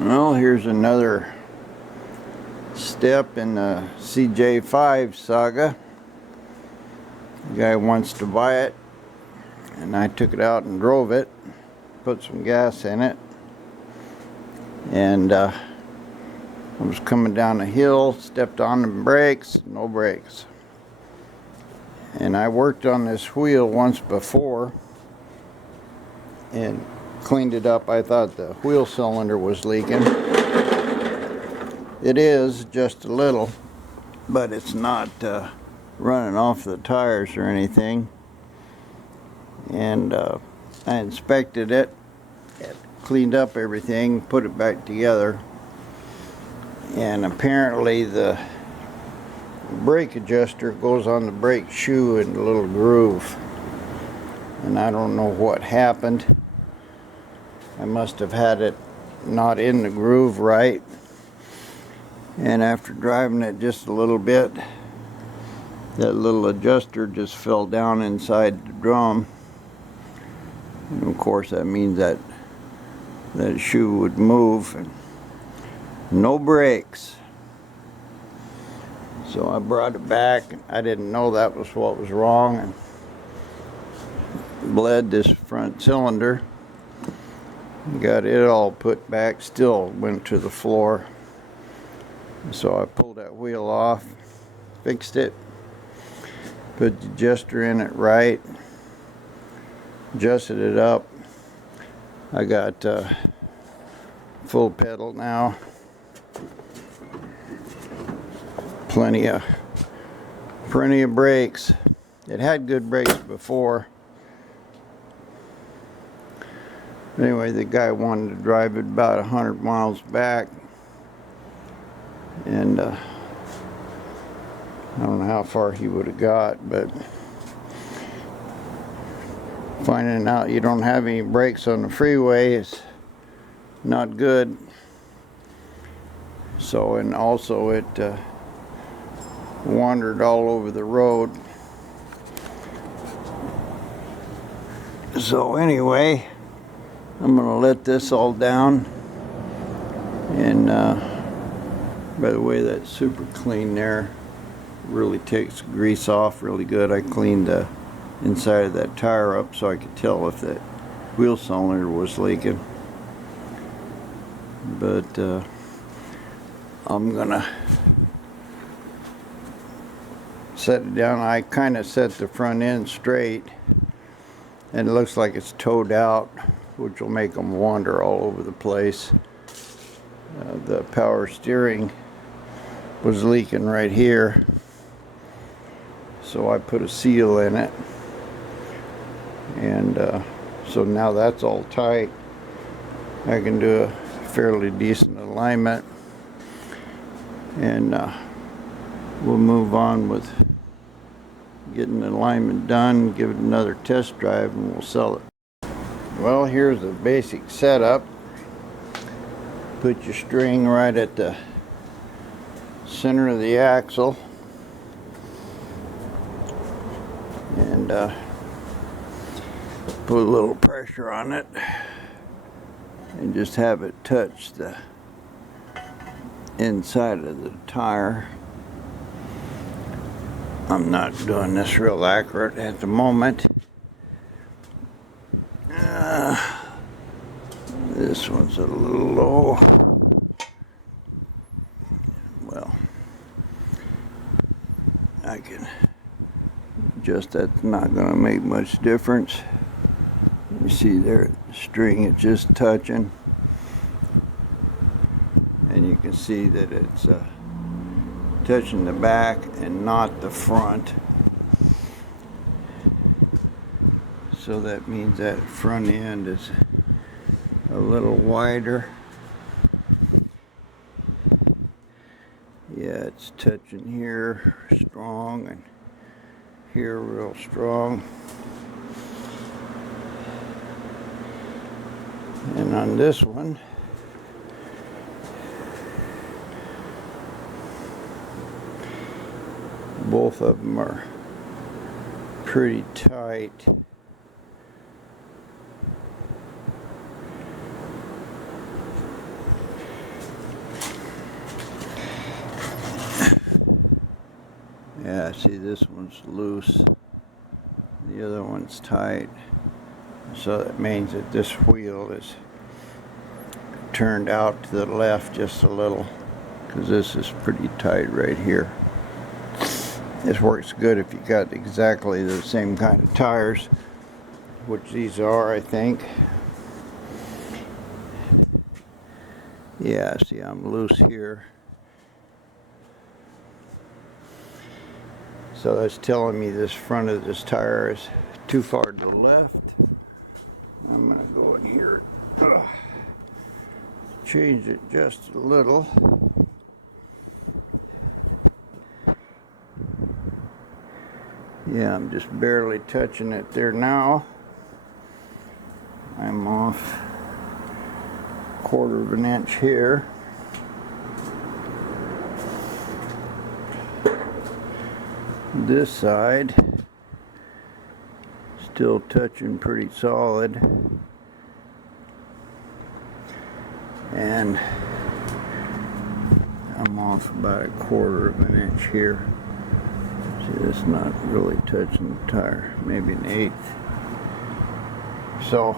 Well, here's another step in the CJ5 saga. The guy wants to buy it, and I took it out and drove it, put some gas in it, and I was coming down a hill, stepped on the brakes, no brakes. And I worked on this wheel once before and cleaned it up. I thought the wheel cylinder was leaking. It is, just a little, but it's not running off the tires or anything. And I inspected it, cleaned up everything, put it back together, and apparently the brake adjuster goes on the brake shoe in a little groove, and I don't know what happened. I must have had it not in the groove right, and after driving it just a little bit, that little adjuster just fell down inside the drum, and of course that means that shoe would move, and no brakes. So I brought it back, and I didn't know that was what was wrong, and bled this front cylinder. Got it all put back, still went to the floor. So I pulled that wheel off, fixed it, put the adjuster in it right, adjusted it up. I got full pedal now. Plenty of brakes. It had good brakes before. Anyway, the guy wanted to drive it about 100 miles back, and I don't know how far he would have got, but finding out you don't have any brakes on the freeway is not good. So, and also it wandered all over the road. So anyway, I'm gonna let this all down, and by the way, that's super clean there. Really takes grease off really good. I cleaned the inside of that tire up so I could tell if that wheel cylinder was leaking. But I'm gonna set it down. I kind of set the front end straight, and it looks like it's towed out, which will make them wander all over the place. The power steering was leaking right here, so I put a seal in it, and so now that's all tight. I can do a fairly decent alignment, and we'll move on with getting the alignment done, give it another test drive, and we'll sell it. Well, here's the basic setup. Put your string right at the center of the axle, and put a little pressure on it, and just have it touch the inside of the tire. I'm not doing this real accurate at the moment. This one's a little low. Well, I can adjust. That's not going to make much difference. You see there, the string, it's just touching, and you can see that it's touching the back and not the front. So that means that front end is a little wider. Yeah, it's touching here strong, and here real strong. And on this one, both of them are pretty tight. Yeah, see, this one's loose. The other one's tight. So that means that this wheel is turned out to the left just a little, because this is pretty tight right here. This works good if you got exactly the same kind of tires, which these are, I think. Yeah, see, I'm loose here. So that's telling me this front of this tire is too far to the left. I'm going to go in here, change it just a little. Yeah, I'm just barely touching it there now. I'm off 1/4 of an inch here. This side, still touching pretty solid. And I'm off about 1/4 of an inch here. See, it's not really touching the tire, maybe 1/8. So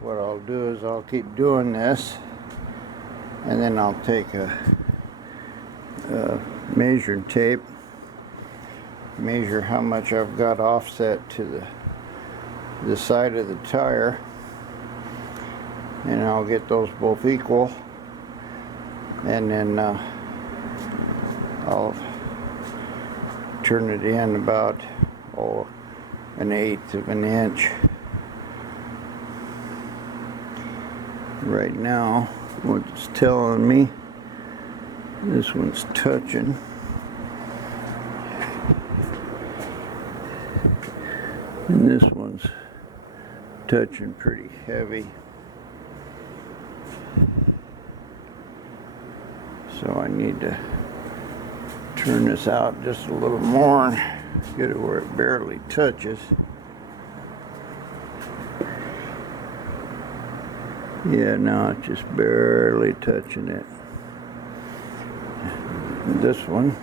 what I'll do is I'll keep doing this, and then I'll take a measuring tape, measure how much I've got offset to the side of the tire, and I'll get those both equal, and then I'll turn it in about 1/8 of an inch. Right now, what it's telling me, this one's touching. And this one's touching pretty heavy. So I need to turn this out just a little more and get it where it barely touches. Yeah, now it's just barely touching it. This one,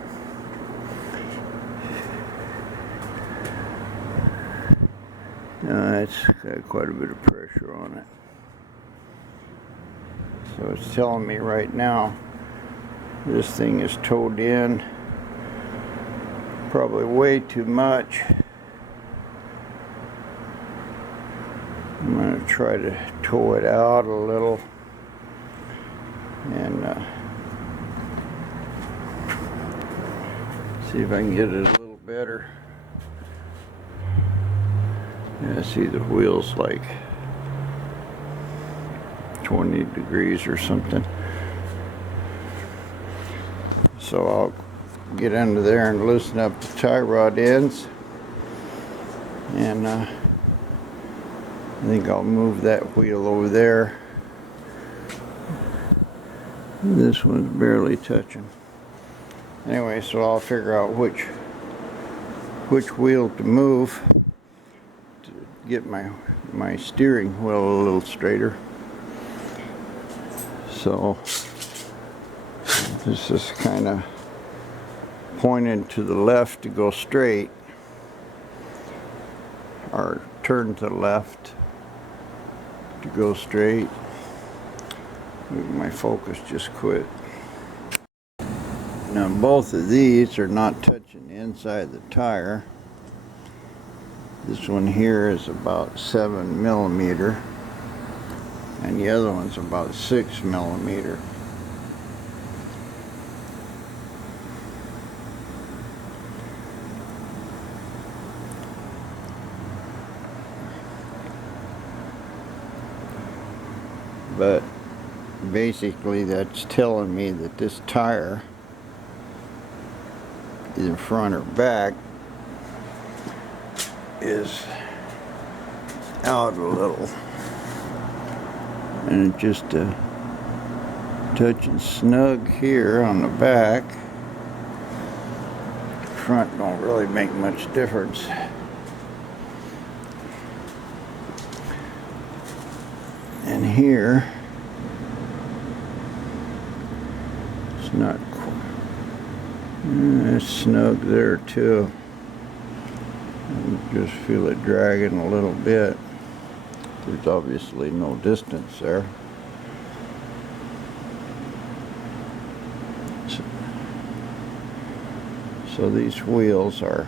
it's got quite a bit of pressure on it. So it's telling me right now this thing is towed in probably way too much. I'm going to try to tow it out a little and see if I can get it a little better. Yeah, see, the wheel's like 20 degrees or something. So I'll get under there and loosen up the tie rod ends, and I think I'll move that wheel over there. This one's barely touching. Anyway, so I'll figure out which wheel to move to get my steering wheel a little straighter. So this is kind of pointing to the left to go straight, or turn to the left to go straight. My focus just quit. Now both of these are not touching the inside of the tire. This one here is about 7 millimeter, and the other one's about 6 millimeter. But basically that's telling me that this tire, either front or back, is out a little, and it just touching snug here on the back. Front don't really make much difference. And here it's not It's snug there too. Just feel it dragging a little bit. There's obviously no distance there. So these wheels are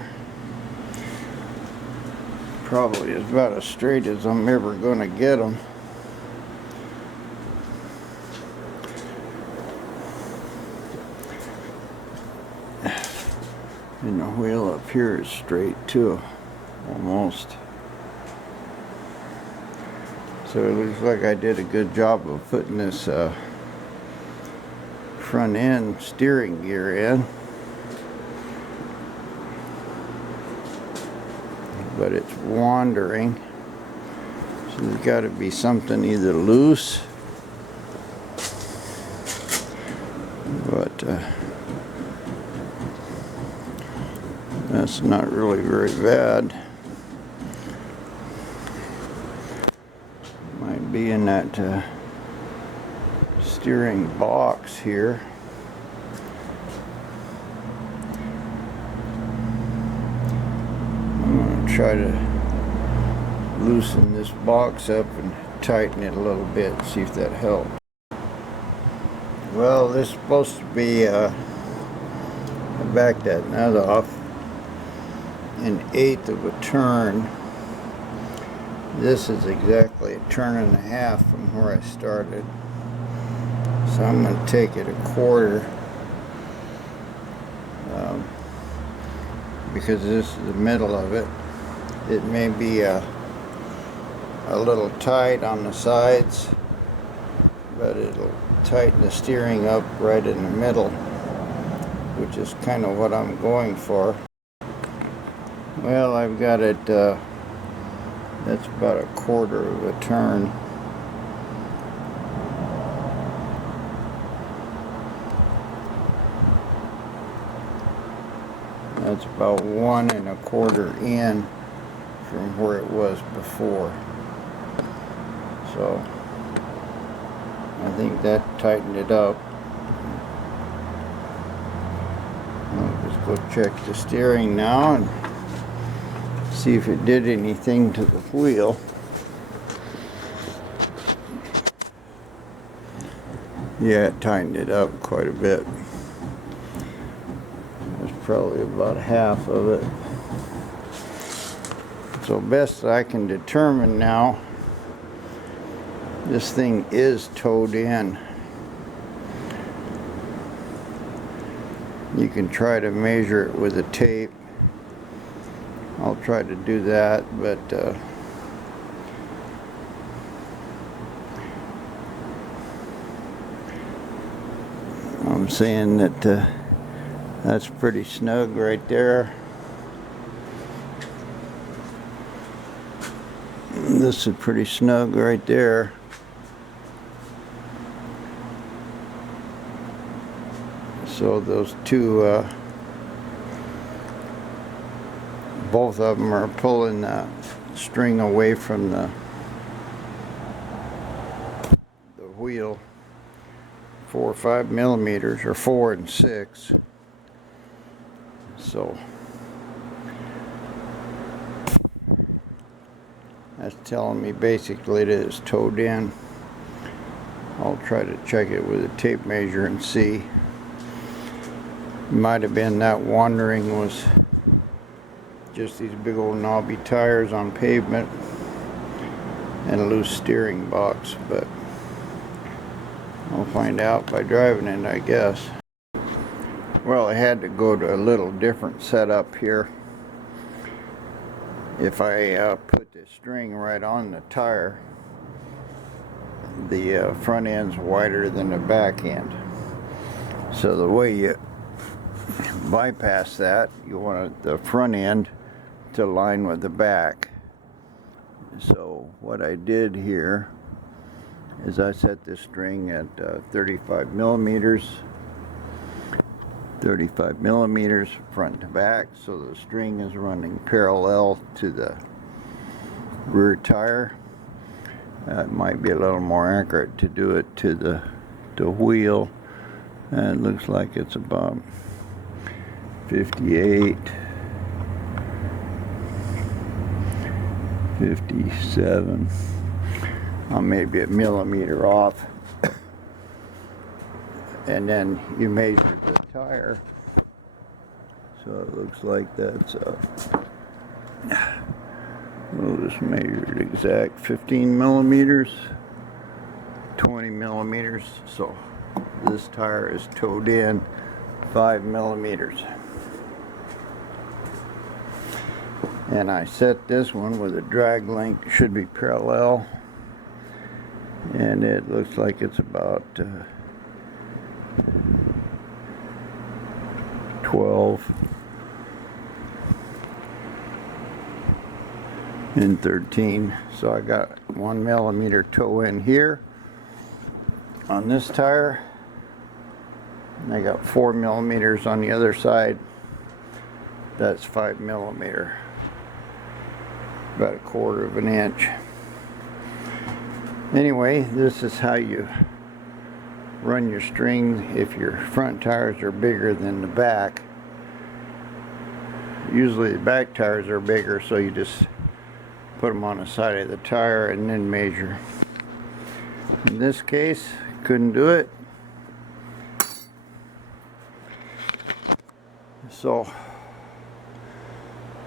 probably about as straight as I'm ever going to get them. And the wheel up here is straight too, almost. So it looks like I did a good job of putting this front end steering gear in. But it's wandering. So there's got to be something either loose, but that's not really very bad. Might be in that steering box here. Try to loosen this box up and tighten it a little bit, see if that helps. Well, this is supposed to be I backed that nut off 1/8 of a turn. This is exactly 1.5 turns from where I started, so I'm going to take it 1/4. Because this is the middle of it. It may be a little tight on the sides, but it'll tighten the steering up right in the middle, which is kind of what I'm going for. Well, I've got it, that's about 1/4 of a turn. That's about 1 1/4 in from where it was before. So I think that tightened it up. I'll just go check the steering now and see if it did anything to the wheel. Yeah, it tightened it up quite a bit. That's probably about half of it. So best I can determine now, this thing is towed in. You can try to measure it with a tape. I'll try to do that, but I'm saying that that's pretty snug right there. This is pretty snug right there. So those two, both of them are pulling the string away from the wheel. 4 or 5 millimeters, or 4 and 6. So that's telling me basically that it's towed in. I'll try to check it with a tape measure and see. Might have been that wandering was just these big old knobby tires on pavement and a loose steering box, but I'll find out by driving it, I guess. Well, I had to go to a little different setup here. If I put the string right on the tire, the front end's wider than the back end. So the way you bypass that, you want the front end to line with the back. So what I did here is I set this string at 35 millimeters front to back, so the string is running parallel to the rear tire. It might be a little more accurate to do it to the wheel, and it looks like it's about 58, 57. I'm maybe a millimeter off. And then you measure the tire. So it looks like that's we'll just measure it exact 15 millimeters, 20 millimeters. So this tire is towed in 5 millimeters. And I set this one with a drag link, should be parallel. And it looks like it's about 12 and 13. So I got 1 millimeter toe in here on this tire, and I got 4 millimeters on the other side. That's 5 millimeter, about 1/4 of an inch. Anyway, this is how you run your strings if your front tires are bigger than the back. Usually the back tires are bigger, so you just put them on the side of the tire and then measure. In this case, couldn't do it. So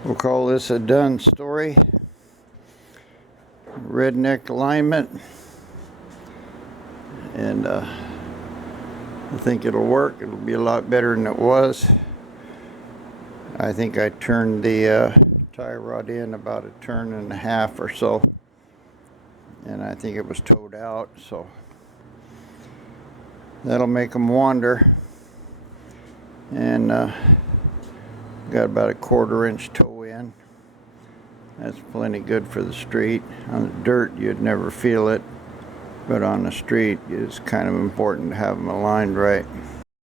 we'll call this a done story. Redneck alignment, and I think it'll work. It'll be a lot better than it was. I think I turned the tie rod in about 1.5 turns or so, and I think it was towed out, so that'll make them wander. And got about 1/4 inch toe in. That's plenty good for the street. On the dirt you'd never feel it, but on the street it's kind of important to have them aligned right.